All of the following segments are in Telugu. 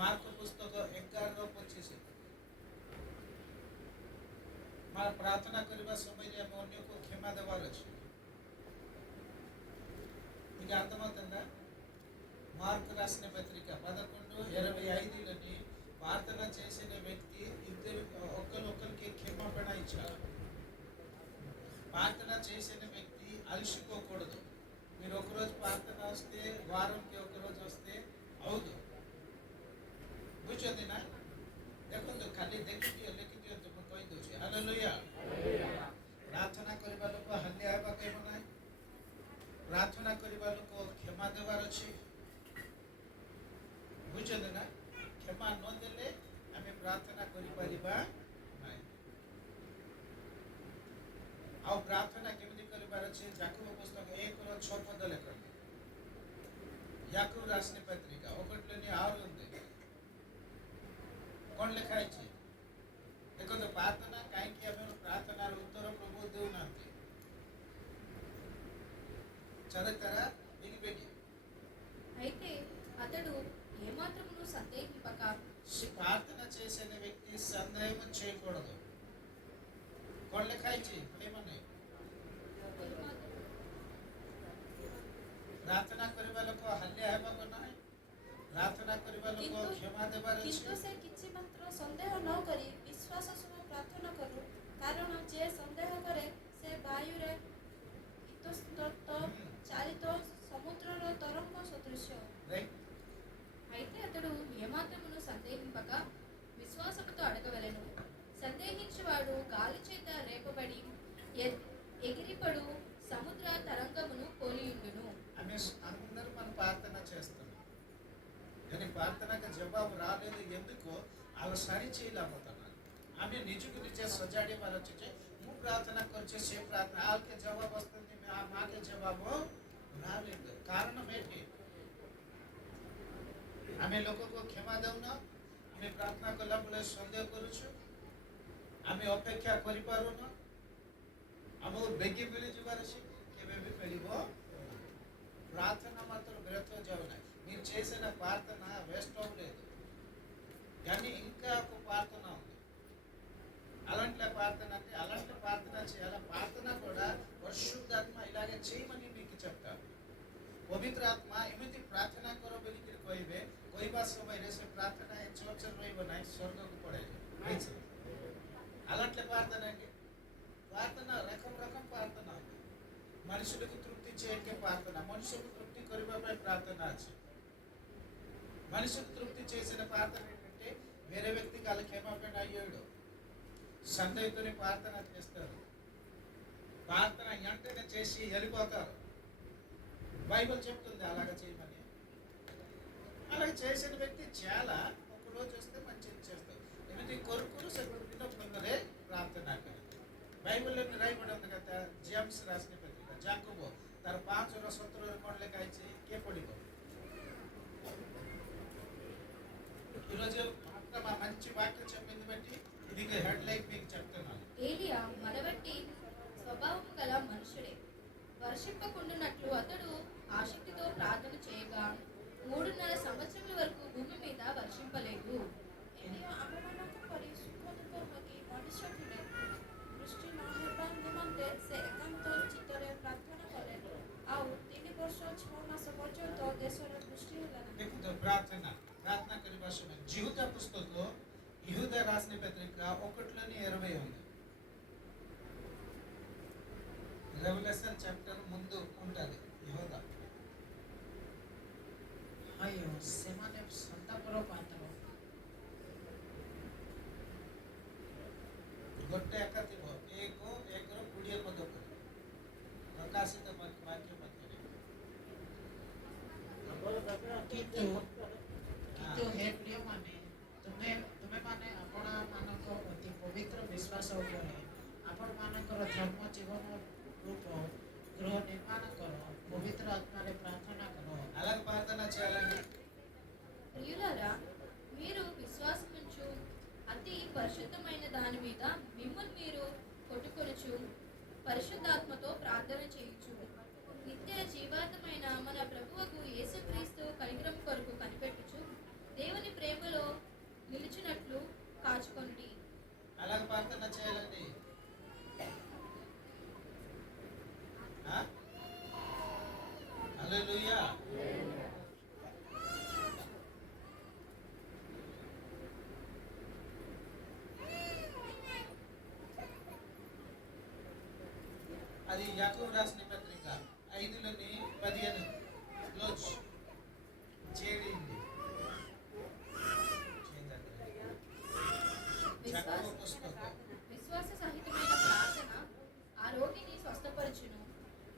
ମାର୍କ ପୁସ୍ତକ 11:25 ପ୍ରାର୍ଥନା କରିବା ସମୟରେ ଆମେ ଅନ୍ୟକୁ କ୍ଷମା ଦେବାର ଅଛି। మీకు అర్థమవుతుందా? మార్కు రాసిన పత్రిక 11:25లోని ప్రార్థన చేసిన వ్యక్తి ఇద్దరు ఒకరికి క్షమాపణ ఇచ్చారు. ప్రార్థన చేసిన వ్యక్తి అలసిపోకూడదు. మీరు ఒకరోజు ప్రార్థన వస్తే వారంకి ఒకరోజు వస్తే అవుదు ବୁଝୁଛନ୍ତି ନା? ଦେଖନ୍ତୁ ଖାଲି ଦେଖିଦିଅ ଲେଖିଦିଅନ୍ତୁ, ମୁଁ କହିଦେଉଛି। ହାଲେଲୁୟା। ପ୍ରାର୍ଥନା କରିବା ଲୋକ ହାଲିଆ ହେବା କହିବ ନାହିଁ। ପ୍ରାର୍ଥନା କରିବା ଲୋକ କ୍ଷମା ଦେବାର ଅଛି। ବୁଝୁଛନ୍ତି ନା? କ୍ଷମା ନଦେଲେ ଆମେ ପ୍ରାର୍ଥନା କରିପାରିବା ନାହିଁ। ଆଉ ପ୍ରାର୍ଥନା କେମିତି କରିବାର ଅଛି? ଯାକୋବ ପୁସ୍ତକ 1:6 ଲେଖନ୍ତୁ। యాకోబు రాసిన పత్రిక 1:6 ఉంది। କ'ଣ ଲେଖା ହେଇଛି ଦେଖନ୍ତୁ। ପ୍ରାର୍ଥନା କାହିଁକି ଆମେ ପ୍ରାର୍ଥନାର ଉତ୍ତର ପ୍ରଭୁ ଦେଉନାହାନ୍ତି? చదువుతారా? బిగి అయితే అతడు ఏమాత్రమును సందేహింపక ప్రార్థన చేసిన వ్యక్తి సందేహం చేయకూడదు. କ'ଣ ଲେଖା ହେଇଛି? ఏమని? ପ୍ରାର୍ଥନା କରିବା ଲୋକ ହାଲିଆ ହେବାକୁ ନାହିଁ। ପ୍ରାର୍ଥନା କରିବା ଲୋକ କ୍ଷମା ଦେବାର ଅଛି। କିନ୍ତୁ ସେ କିଛି ମାତ୍ର ସନ୍ଦେହ ନ କରି ବିଶ୍ୱାସ ସହ ପ୍ରାର୍ଥନା କରୁ, କାରଣ ଯେ ସନ୍ଦେହ କରେ ସେ ବାୟୁରେ ଇତସ୍ତତ ଚାଳିତ సముద్రలో తరంగ సదృశ్యం. అయితే అతడు ఏమాత్రమును సందేహింపక విశ్వాసముతో అడగవలెను. సందేహించువాడు గాలి చేత రేపబడి ఎగిరిపడు సముద్ర తరంగమును పోలియుండును. అందరూ మనం ప్రార్థన చేస్తున్నాం, కానీ ప్రార్థనకు జవాబు రాలేదు. ఎందుకో అలా సరి చేయలేకపోతున్నారు. ఆమె నిజకు నిజే సజాడే వాళ్ళు వచ్చే ମୁଁ ପ୍ରାର୍ଥନା କରୁଛେ, ସେ ପ୍ରାର୍ଥନା ଆଉକେ ଜବାବ వస్తుంది, మాకే జవాబు రాలేదు. కారణం ఏంటి? ଆମେ ଲୋକକୁ କ୍ଷମା ଦେଉନା। ଆମେ ପ୍ରାର୍ଥନା କଲା ବେଳେ ସନ୍ଦେହ କରୁଛୁ। ଆମେ ଅପେକ୍ଷା କରିପାରୁନା। ଆମକୁ ବେଗି ମିଳିଯିବାର ଅଛି, କେବେ ବି ମିଳିବ। ప్రార్థన మాత్రం వ్యర్థం జావునాయి. మీరు చేసిన ప్రార్థన వేస్ట్ అవ్వలేదు, కానీ ఇంకా ఒక ప్రార్థన ఉంది. అలాంటి ప్రార్థన అంటే అలాంటి ప్రార్థన చేయాలి. ప్రార్థన కూడా పరిశుద్ధాత్మ ఇలాగే చేయమని మీకు చెప్తారు। ପବିତ୍ର ଆତ୍ମା ଏମିତି ପ୍ରାର୍ଥନା କର ବୋଲିକିରି କହିବେ। କହିବା ସମୟରେ ସେ ପ୍ରାର୍ଥନା ଚର୍ଚ୍ଚରେ ରହିବ ନାହିଁ, ସ୍ୱର୍ଗକୁ ପଳେଇବ। అలాంటి ప్రార్థన అండి। ప్రార్థన రకం రకం ప్రార్థన ఉంది। మనుషులకు తృప్తి చేయకే ప్రార్థన, మనుషులకు తృప్తి କରିବା ପାଇଁ ప్రార్థన ଅଛି। మనుషులకు తృప్తి చేసిన ప్రార్థన ఏంటంటే వేరే వ్యక్తికి వాళ్ళ క్షమాపణ అయ్యాడు సందేహితుని ప్రార్థన చేస్తారు। ప్రార్థన వెంటనే చేసి వెళ్ళిపోతారు। బైబిల్ చెప్తుంది అలాగ చేయమని। అలాగే చేసిన వ్యక్తి చాలా ఒకరోజు వస్తే మంచిది చేస్తారు। ଏମିତି କରୁ କରୁ ସେ ଦିନ ପୁନରେ ପ୍ରାର୍ଥନା କରେ। ବାଇବଲରେ ରାଇପଡ଼ି ఉంది కదా, ଜେମ୍ସ ରାసిన ପତ୍ରିକା ଯାକୋବ ତାର 5:17 କ'ଣ ଲେଖା ହେଇଛି? କିଏ ପଢ଼ିବ? ఈరోజు మా మంచి వాక్యం చెప్పింది బట్టి ఇది హెడ్ లైన్ మీకు చెప్తున్నాను। ఏలియా మనవట్టి స్వభావం గల మనుషుడే. వర్షింపకుండునట్లు అతడు ఆసక్తితో ప్రార్థన చేయగా 3.5 సంవత్సరముల వరకు భూమి మీద వర్షింపలేదు। ଏଲିଆ ଆମମାନଙ୍କ ପରି ସୁଖ ଦୁଃଖ ଭୋଗୀ ମଣିଷ ଥିଲେ। ବୃଷ୍ଟି ନ ହେବା ନିମନ୍ତେ ସେ ଏକାନ୍ତ ଚିତ୍ତରେ ପ୍ରାର୍ଥନା କଲେ। ଆଉ 3 ବର୍ଷ 6 ମାସ ପର୍ଯ୍ୟନ୍ତ ଦେଶରେ ବୃଷ୍ଟି ହେଲା ନାହିଁ। ଦେଖନ୍ତୁ ପ୍ରାର୍ଥନା କରିବା ସମୟ ଜିହୁଦା ପୁସ୍ତକ యెహూదా రాసిన పత్రిక 1:20 ఉంది। రెవల్యూషన్ చాప్టర్ ముందు ఉంటుంది యెహూదా। అయ్యో ସେମାନେ ସନ୍ତାପର ପାତ୍ର ଗୋଟେ ଏକା ଥିବ 1:20 ମଧ୍ୟ ପ୍ରକାଶିତ ବାକ୍ୟ ମଧ୍ୟରେ। କିନ୍ତୁ ହେ ପ୍ରିୟମାନେ, ତୁମେମାନେ ଆପଣମାନଙ୍କ ଅତି ପବିତ୍ର ବିଶ୍ୱାସ ଉପରେ ଆପଣମାନଙ୍କର ଧର୍ମ ଜୀବନ రూప గృహ నిర్మాణ కర, పవిత్ర ఆత్మరే ప్రార్థన కర। అలాగే ప్రార్థన చేయాలండి। ప్రియులారా, మీరు విశ్వాసముంచు అతి పరిశుద్ధమైన దాని మీద మిమ్మల్ని మీరు కొట్టుకొనుచు పరిశుద్ధాత్మతో ప్రార్థన చేయుచు నిత్య జీవార్థమైన మన ప్రభువుకు యేసుక్రీస్తు కనికరం కొరకు కనిపెట్టుచు దేవుని ప్రేమలో అది యాకోబు రాసిన పత్రిక 5:15 క్లోజ్ చేయండి. యాకోబు పుస్తకం విశ్వాస సహితమైన ప్రార్థన ఆ రోగిని స్వస్థపరచును.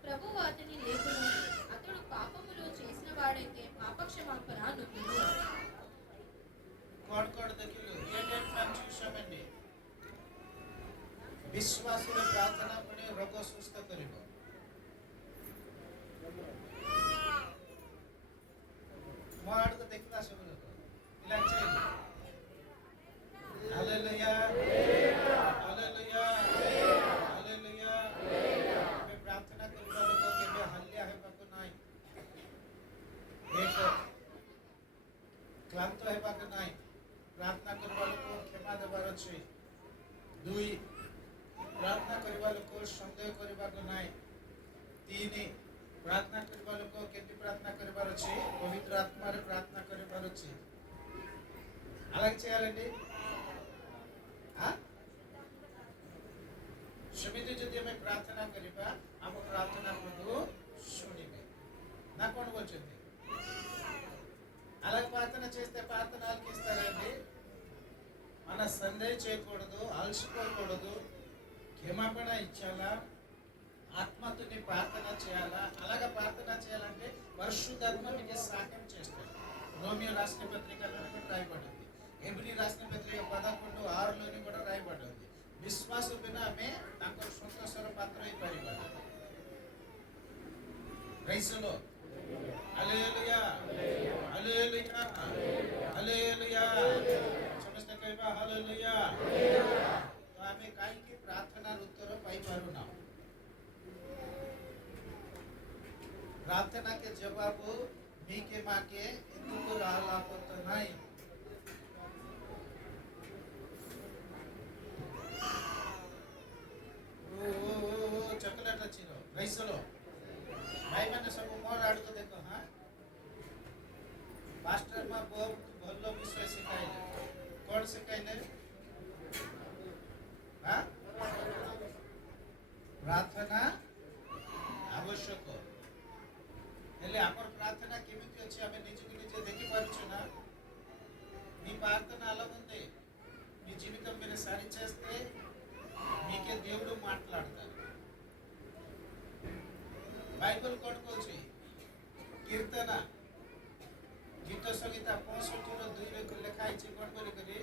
ప్రభువు అతని లేపును. అతడు పాపములు చేసిన వాడైతే పాపక్షమాపణ నొందును. కోడకోడ దగ్గర ఏంటంటే మనం చూసామండి, విశ్వాసుల ప్రార్థన పడే రోగ ସୁସ୍ଥ କରିବ। ମୋ ଆଡକୁ ଦେଖିବା ସବୁ ଲୋକ ପିଲା ଚାହିଁବେ ହାଲେଲୁୟା ହାଲେଲୁୟା ହାଲେଲୁୟା। ଆମେ ପ୍ରାର୍ଥନା କରିବା ଲୋକ କେବେ ହାଲିଆ ହେବାକୁ ନାହିଁ, ଏକ କ୍ଳାନ୍ତ ହେବାକୁ ନାହିଁ। ପ୍ରାର୍ଥନା କରିବା ଲୋକ କ୍ଷମା ଦେବାର ଅଛି। ଦୁଇ, प्रार्थना करबा लोक संदेह करबाक नाही। तीन, प्रार्थना करबा लोक केति प्रार्थना करबार अछि, पवित्र आत्मा रे प्रार्थना करबार अछि। अलग చేయాలండి। समिति जदि हमें प्रार्थना करबा हम प्रार्थना प्रभु सुनिबे ना कोन बोलछंती। अलग प्रार्थना చేస్తే ప్రార్థన ఆలకిస్తారండి। మన సందేహం చేయకూడదు, అలసిపోకూడదు, క్షమాపణ ఇచ్చాలా, ఆత్మతోని ప్రార్థన చేయాలా। అలాగా ప్రార్థన చేయాలంటే పరిశుద్ధాత్మ మీకు సహాయం చేస్తాడు। రోమియో రాసిన పత్రికలో కూడా రాయబడింది, హెబ్రీ రాసిన పత్రిక 11:6లోని కూడా రాయబడింది। విశ్వాస బినా ఆమె ତାଙ୍କର సంతోషର ପାତ୍ର ହେଇପାରିବାନି। రైసులో హల్లెలూయా హల్లెలూయా హల్లెలూయా ସମସ୍ତେ କହିବା ହallelujah। ତ ଆମେ କାହିଁକି ପ୍ରାର୍ଥନାର ଉତ୍ତର ପାଇପାରୁନା? प्रार्थना के जवाब मी के माँ के ఎందుకు రాలేకపోతున్నాయి? चॉकलेट अच्छी रो రైసులో भाई मैंने सब मोर आड़ को देखो। हाँ मास्टर माँ बहुत भलो विषय सिखाइले। कौन सिखाइले? हाँ प्रार्थना आवश्यक हेले आमर प्रार्थना केमिति अछि आमे निजकु निजे देखि पारुछु ना। మీ ప్రార్థన అలా ఉంది, మీ జీవితం మీరు సరి చేస్తే మీకే దేవుడు మాట్లాడతారు। బైబిల్ కోడ్ కోచి కీర్తన गीत संहिता 65:2 लेखा है कौन बोली करी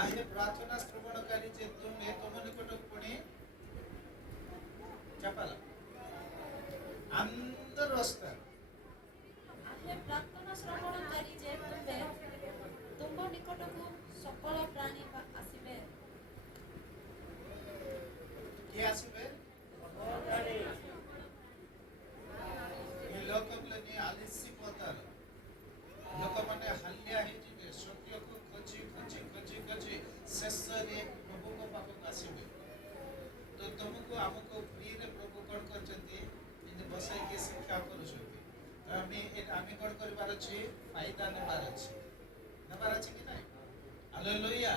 आहे प्रार्थना श्रवणकारी जे तुम्हें तुम निकट पुणी చెప్పాల అందరూ వస్తారు। आहे प्रार्थना श्रवणकारी जे तुम निकटकू सकल प्राणी आसिबे। কে আসবে? ఈ లోకంలోని అలసిపోతారు, ଲୋକମାନେ ହାଲିଆ ହେଇଯିବେ, ସତ୍ୟକୁ ଖୋଜି ଖୋଜି ଖୋଜି ଖୋଜି ଶେଷରେ ପ୍ରଭୁଙ୍କ ପାଖକୁ ଆସିବେ। ତ ତୁମକୁ ଆମକୁ ଫ୍ରିରେ ପ୍ରଭୁ କ'ଣ କରିଛନ୍ତି? ଏମିତି ବସାଇକି ଶିକ୍ଷା କରୁଛନ୍ତି। ତ ଆମେ କ'ଣ କରିବାର ଅଛି? ଫାଇଦା ନେବାର ଅଛି, నెంబర్ వచ్చింది నాయ్ హల్లెలూయా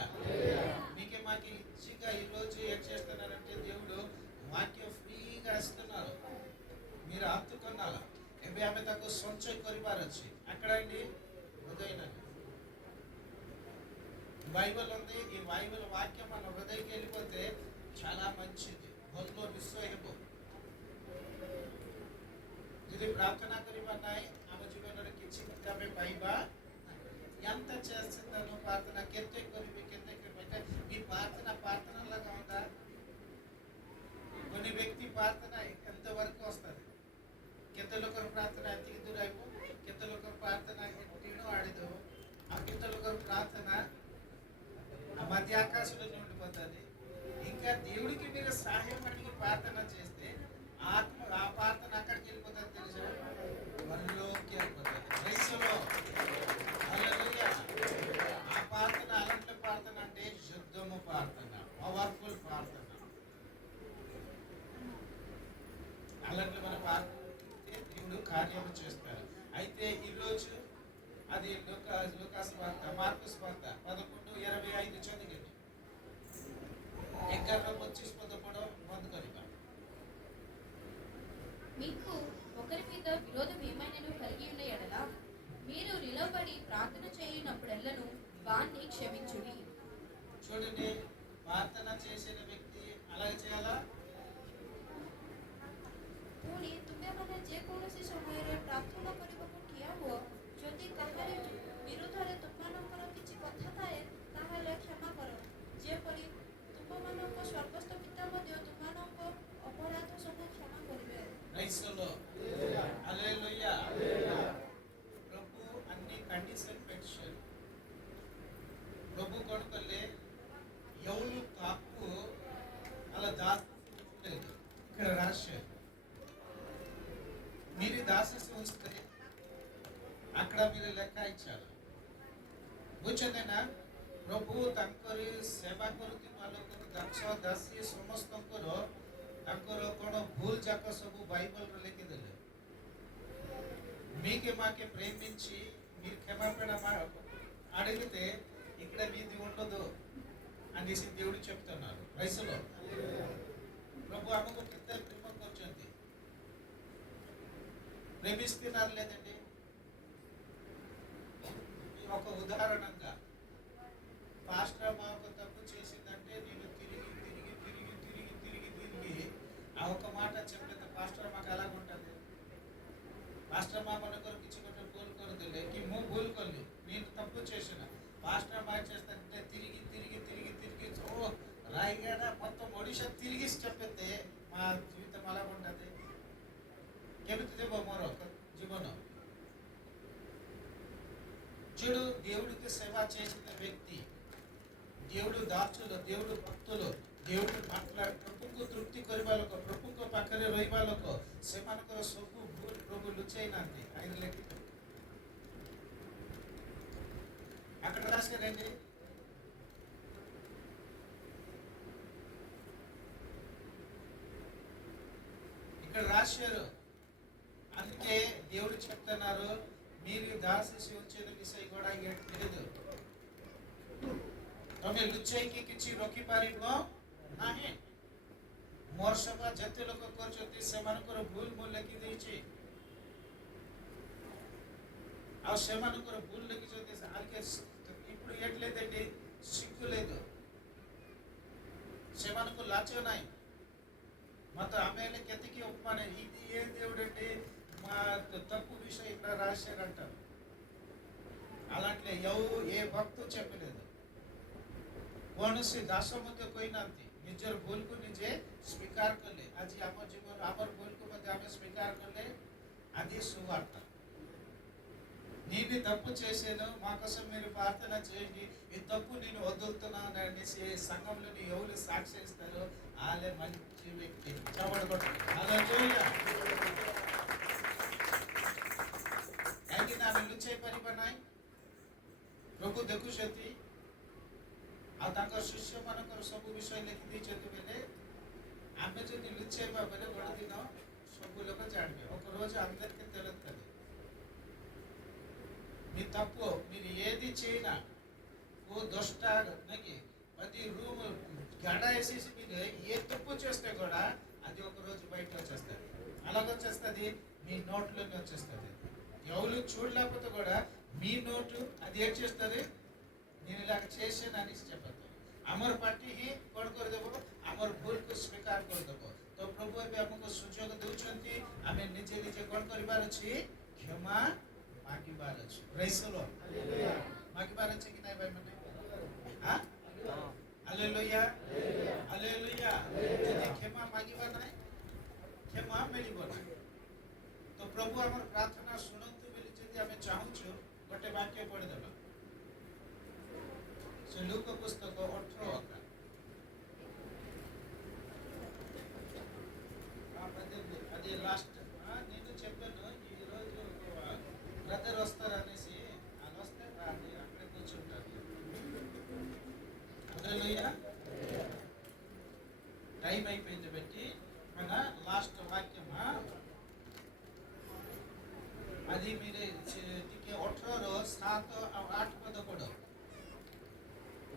మీకే మాకి ఇచ్చిగా ఈరోజు ఏం చేస్తున్నారంటే దేవుడు వాక్యం ఫ్రీగా ఇస్తున్నారు, మీరు ఆపుకున్నారా? ଏବେ ଆମେ ତାକୁ ସଞ୍ଚୟ କରିବାର ଅଛି। అక్కడ అండి హృదయనండి బైబిల్ ఉంది, ఈ బైబిల్ వాక్యం మన హృదయకి వెళ్ళిపోతే చాలా మంచిది, ଭଲ ବିଷୟ ହେବ। ଯଦି ପ୍ରାର୍ଥନା କରିବା ନାହିଁ ଆମ ଜୀବନରେ କିଛି ଆମେ ପାଇବା। ఎంత చేస్తున్నాను ప్రార్థన, କେତେ କରିବି କେତେ అంటే ఈ ప్రార్థన లాగా ఉందా? కొన్ని వ్యక్తి ప్రార్థన ఎంతవరకు వస్తుంది? କେତେ ଲୋକର ପ୍ରାର୍ଥନା ଏତିକି ଦୂର ରହିବ, କେତେ ଲୋକର ପ୍ରାର୍ଥନା ଟିଣ ଆଡ଼ିଦେବ, ଆଉ କେତେ ଲୋକର ପ୍ରାର୍ଥନା మధ్య ఆకాశంలో ఉండిపోతుంది। ఇంకా దేవుడికి మీరు సహాయం అడిగి ప్రార్థన చేస్తే ఆత్మ ఆ ప్రార్థన అక్కడికి వెళ్ళిపోతుంది, తెలుసా? మనలోకి వెళ్ళిపోతుంది। యేసులో హల్లెలూయా। ఆ ప్రార్థన అలాంటి ప్రార్థన అంటే యుద్ధము ప్రార్థన, పవర్ఫుల్ ప్రార్థన। అలాంటి మన ప్రార్థన దేవుడు కార్యము చేస్తారు। అయితే ఈరోజు అది లూకాసు వార్త, మార్కుసు వార్త 11:25 చదివింది। 11:25 ପଦ ପଢ଼ ବନ୍ଦ କରିବା। క్షమించుడి. చూడండి, ప్రార్థన చేసిన వ్యక్తి అలాగే చేయాలా? ପୁଣି ତୁମେମାନେ ଯେକୌଣସି ସମୟରେ ପ୍ରାର୍ଥନା କରିବାକୁ ଠିଆ ହୁଅ, ଯଦି କାହାରି ବିରୁଦ୍ଧରେ ତୁମମାନଙ୍କର କିଛି କଥା ଥାଏ, ତାହେଲେ କ୍ଷମା କର, ଯେପରି ତୁମମାନଙ୍କ ସ୍ୱର୍ଗସ୍ଥ ପିତା ମଧ୍ୟ ତୁମମାନଙ୍କ ଅପରାଧ ସବୁ କ୍ଷମା କରିବେ। Praise the lord. హల్లెలూయా. ప్రభు అన్ని కండిషన్ పెన్షన్ ప్రభు కొడుకల్లే ఎవరు తప్పు అలా దాచలేదు. ఇక్కడ రాశారు, మీరు దాసేసి ఉంచితే అక్కడ మీరు లెక్క ఇచ్చారు. ବୁଝଛନ୍ତି ନା? ପ୍ରଭୁ ତାଙ୍କରି ସେବା କରୁଥିବା ଲୋକର ଦାସ ଦାସୀ ସମସ୍ତଙ୍କର ତାଙ୍କର କ'ଣ ଭୁଲ ଯାକ ସବୁ బైబిల్లో లిఖిଦେଲେ. మీకే మాకే ప్రేమించి మీరు క్షమాపణ అడిగితే ఇక్కడ మీది ఉండదు అనేసి దేవుడు చెప్తున్నారు. వయసులో ప్రభు ଆମକୁ କେତେ ప్రేమ କରୁଛନ୍ତି, ప్రేమిస్తున్నారు లేదండి? ఒక ఉదాహరణంగా పాస్టర్ మాకు తప్పు చేసిందంటే నేను తిరిగి తిరిగి తిరిగి తిరిగి తిరిగి తిరిగి ఆ ఒక మాట చెప్పలేదు. పాస్టర్ మాకు ఎలాగుంటుంది? పాస్టర్ మా మనకు କିଛି ଗୋଟେ ଭୁଲ କରିଦେଲେ କି ମୁଁ ଭୁଲ କଲି, నేను తప్పు చేసిన పాస్టర్ మా చేస్తానంటే తిరిగి తిరిగి తిరిగి తిరిగి రాయిగడ మొత్తం ఒడిశా తిరిగి చెప్పితే మా జీవితం అలా ఉంటుంది. କେମିତି ଯିବ ମୋର ଜୀବନ? చూడు, దేవుడికి సేవ చేసిన వ్యక్తి, దేవుడు దాసులు, దేవుడు భక్తులు, దేవుడు మాట్లాడు ప్రభుଙ୍କୁ ତୃପ୍ତି କରିବା ଲୋକ, ప్రభుଙ୍କ ପାଖରେ ରହିବା ଲୋକ, ସେମାନଙ୍କର ସବୁ ଭୁଲ ପ୍ରଭୁ ଲୁଚାଇ ନାହାନ୍ତି। ఆయన ଲେଖିତ అక్కడ రాశారండి. ఇక్కడ రాశారు. అందుకే దేవుడు చెప్తున్నారు, మీరు ଦାସୀ ఉంచిన విషୟ కూడా తెలియదు, ତମେ ଲୁଚାଇକି କିଛି ରଖିପାରିବ ନାହିଁ। ମୋର ସଭା ଯେତେ ଲୋକ କରୁଛନ୍ତି ସେମାନଙ୍କର ଭୁଲ ମୁଁ ଲେଖିଦେଇଛି, ଆଉ ସେମାନଙ୍କର ଭୁଲ ଲେଖିଛନ୍ତି। ఇప్పుడు ఎట్లేదండి, సిగ్గు లేదు, ସେମାନଙ୍କୁ ଲାଜ ନାହିଁ। ಮತ್ತು ಆಮೇಲೆ ಕೆತ್ತಿಗೆ ಒಪ್ಪಮಾನ, ಇದು ಏನ್ దేవుడండి మా తప్పు విషయం ఇక్కడ రాశారంటారు. అలాంటి ఏ భక్తు చెప్పలేదు। କୌଣସି ଦାସ ମଧ୍ୟ କହିନାହାନ୍ତି ନିଜର ଭୁଲକୁ ନିଜେ ସ୍ୱୀକାର କଲେ। ଆଜି ଆମ ଜୀବନ ଆମର ଭୁଲକୁ ମଧ୍ୟ ଆମେ ସ୍ୱୀକାର కలే, అది సువార్త। నేను తప్పు చేశాను, మా కోసం మీరు ప్రార్థన చేయండి, ఈ తప్పు నేను వదులుతున్నాను అనేసి సంఘంలోని ఎవరు సాక్షి ఇస్తారో వాళ్ళే మంచి వ్యక్తి। హల్లెలూయా। କାହିଁକିନା ଆମେ ଲୁଚାଇ ପାରିବା ନାହିଁ, ପ୍ରଭୁ ଦେଖୁଛନ୍ତି। ଆଉ ତାଙ୍କ ଶିଷ୍ୟମାନଙ୍କର ସବୁ ବିଷୟ ଲେଖିଦେଇଛନ୍ତି ବେଲେ ଆମେ ଯଦି ଲୁଚାଇବା ବେଲେ ଗୋଟେ ଦିନ ସବୁ ଲୋକ ଜାଣିବେ। ఒక రోజు అందరికీ తెలుస్తుంది మీ తప్పు। మీరు ఏది చేయనా, ఓ 10 రూమ్ గడ వేసేసి మీరు ఏ తప్పు చేస్తే కూడా అది ఒక రోజు బయట వచ్చేస్తుంది। అలాగొచ్చేస్తుంది, మీ నోట్లోనే వచ్చేస్తుంది। ఎవరు చూడలేకపోతే కూడా మీ నోటు అది ఏం చేస్తుంది, నేను ఇలాగ చేసాను అనేసి చెప్పదు। ଆମର ପାଟି ହିଁ କ'ଣ କରିଦେବ, ଆମର ଭୁଲକୁ ସ୍ୱୀକାର କରିଦେବ। ତ ପ୍ରଭୁ ଏବେ ଆମକୁ ସୁଯୋଗ ଦେଉଛନ୍ତି, ଆମେ ନିଜେ ନିଜେ କ'ଣ କରିବାର ଅଛି, କ୍ଷମା ମାଗିବାର ଅଛି। ପ୍ରେଜ୍ ଦ ଲର୍ଡ। ମାଗିବାର ଅଛି କି ନାଇଁ ଭାଇମାନେ? Hallelujah, hallelujah. ଯଦି କ୍ଷମା ମାଗିବା ନାହିଁ, କ୍ଷମା ମିଳିବ ନାହିଁ। ତ ପ୍ରଭୁ ଆମର ପ୍ରାର୍ଥନା ଶୁଣନ୍ତୁ ବୋଲି ଯଦି ଆମେ ଚାହୁଁଛୁ, ଗୋଟେ ବାକ୍ୟ ପଢ଼ିଦେବା। ସେ ଲୁକ ପୁସ୍ତକ 18 అది లాస్ట్ నేను చెప్పాను ఈరోజు బ్రదర్ వస్తారు అనేసి, వాళ్ళు వస్తే అది అక్కడే కూర్చుంటారు। హల్లెలూయా। టైం అయిపోయింది బట్టి మన లాస్ట్ వాక్యమా అది మీరే ଟିକେ 18 7 ଆଉ 8 ପଦ ପଢ଼।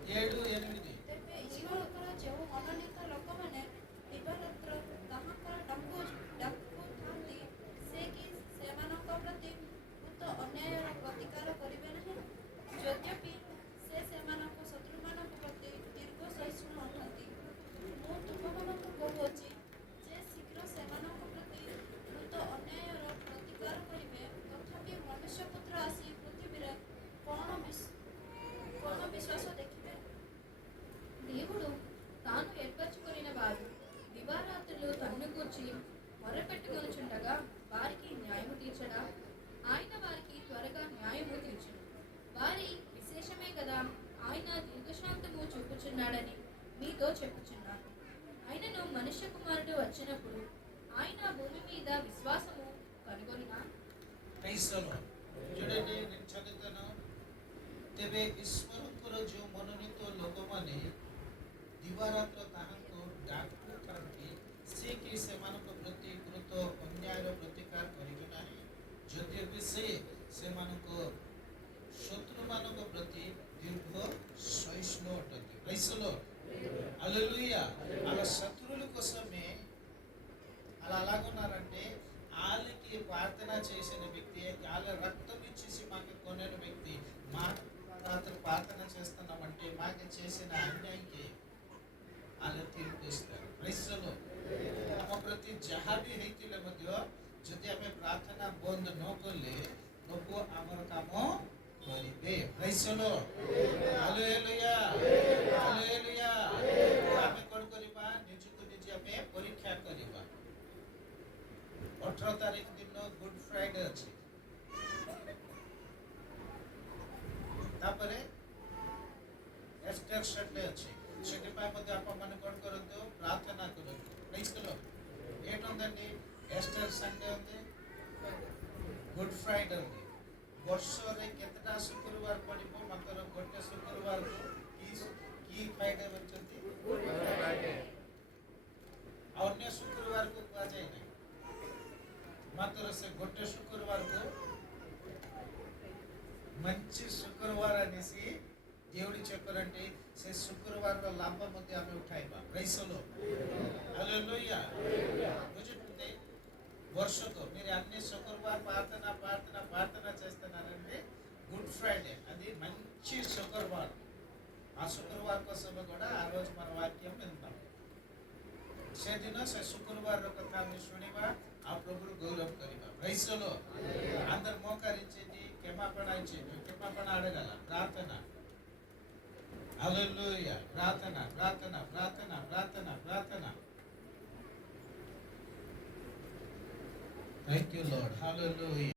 7 8 ତେବେ ଈଶ୍ୱରଙ୍କର ଯେଉଁ ମନୋନୀତ ଲୋକମାନେ ଦିବାରାତ୍ର ତାହାଙ୍କର ଡାକୁଥାନ୍ତି, ସେ କି ସେମାନଙ୍କ ପ୍ରତି ଭୂତ ଅନ୍ୟାୟର ପ୍ରତିକାର କରିବେ ନାହିଁ? ଯଦ୍ୟପି ସେ ସେମାନଙ୍କୁ చెప్పుచున్నాను. అయినను మనుష్య కుమారుడు వచ్చినప్పుడు ఆయన భూమి మీద విశ్వాసము కనుగొనినా. చూడండి, నేను చదువుతాను. ତେବେ ଈଶ୍ୱରଙ୍କର ଯେଉଁ ମନୋନୀତ ଲୋକମାନେ ଦିବାରାତ୍ର ତାହାଙ୍କୁ ଡାକୁଥାନ୍ତି, ସେ କି ସେମାନଙ୍କ ପ୍ରତି କୃତ ଅନ୍ୟାୟର ପ୍ରତିକାର କରିବେ ନାହିଁ, ଯଦିଓ ବି ସେ ସେମାନଙ୍କ ଶତ୍ରୁମାନଙ୍କ ପ୍ରତି ଦୀର୍ଘ ସହିଷ୍ଣୁ ଅଟନ୍ତି. Praise the lord. హల్లెలూయా. అలా శత్రువుల కోసమే అలా అలాగున్నారంటే వాళ్ళకి ప్రార్థన చేసిన వ్యక్తి, వాళ్ళ రక్తం ఇచ్చేసి మాకు కొనిన వ్యక్తి, మా రాత్రి ప్రార్థన చేస్తున్నామంటే మాకు చేసిన అన్యాయకి వాళ్ళు ତୀର୍ପ ଇస్తారు. ପ୍రైଜ୍ ଦି ଲର୍ଡ. ଆମ ପ୍ରତି ଯାହା ବି ହେଇଥିଲେ ମଧ୍ୟ ଯଦି ଆମେ ପ୍ରାର୍ଥନା ବନ୍ଦ ନ କଲେ ପ୍ରଭୁ ଆମର କାମ କରିବେ. ପ୍రైଜ୍ ଦି ଲର୍ଡ. Hallelujah, hallelujah. ଆମେ କ'ଣ କରିବା? ନିଜକୁ ନିଜେ ଆମେ ପରୀକ୍ଷା କରିବା. 18 ତାରିଖ ଦିନ ଗୁଡ୍ ଫ୍ରାଇଡେ ଅଛି. ତାପରେ ଏଷ୍ଟର ସଣ୍ଡେ ଅଛି. ସେଥିପାଇଁ ମଧ୍ୟ ଆପଣମାନେ କ'ଣ କରନ୍ତୁ? ପ୍ରାର୍ଥନା କରନ୍ତୁ. ପ୍రైଜ୍ ଦି ଲର୍ଡ. ఏంటండి? ଏଷ୍ଟର ସଣ୍ଡେ ఉంది, ଗୁଡ୍ ଫ୍ରାଇଡେ ఉంది. ବର୍ଷରେ କେତେଟା ଶୁକ୍ରବାର ପଡ଼ିବ? ମାତ୍ର ଗୋଟେ ଶୁକ୍ରବାରକୁ କି ଫ୍ରାଇଡେ କରିଛନ୍ତି? ଆଉ ଅନ୍ୟ ଶୁକ୍ରବାରକୁ କୁହାଯାଏ ନାହିଁ. ମାତ୍ର ସେ ଗୋଟେ శుక్రవారକୁ మంచి శుక్రవారం అనేసి దేవుడు చెప్పారంటే ସେ శుక్రవారంలో లాభ ମଧ୍ୟ ଆମେ ଉଠାଇବା. Praise the lord. హల్లెలూయా. ବୁଝୁଛନ୍ତି? ବର୍ଷକୁ మీరు అన్ని శుక్రవారం ప్రార్థన చేస్తున్నారంటే గుడ్ ఫ్రైడే అది మంచి శుక్రవారం. ఆ శుక్రవారం కోసం కూడా ఆ రోజు మన వాక్యం వింటాం. ସେଦିନ ସେ ଶୁକ୍ରବାରର କଥା ଆମେ ଶୁଣିବା, ଆଉ ପ୍ରଭୁର ଗୌରବ କରିବା. ପ୍రైଜ୍ ది లార్డ్. అందరు మోకరించండి, క్షమాపణ ఇచ్చేయండి, క్షమాపణ అడగాల. ప్రార్థన. హల్లెలూయా. ప్రార్థన, ప్రార్థన, ప్రార్థన, ప్రార్థన, ప్రార్థన. Thank you lord. హల్లెలూయా.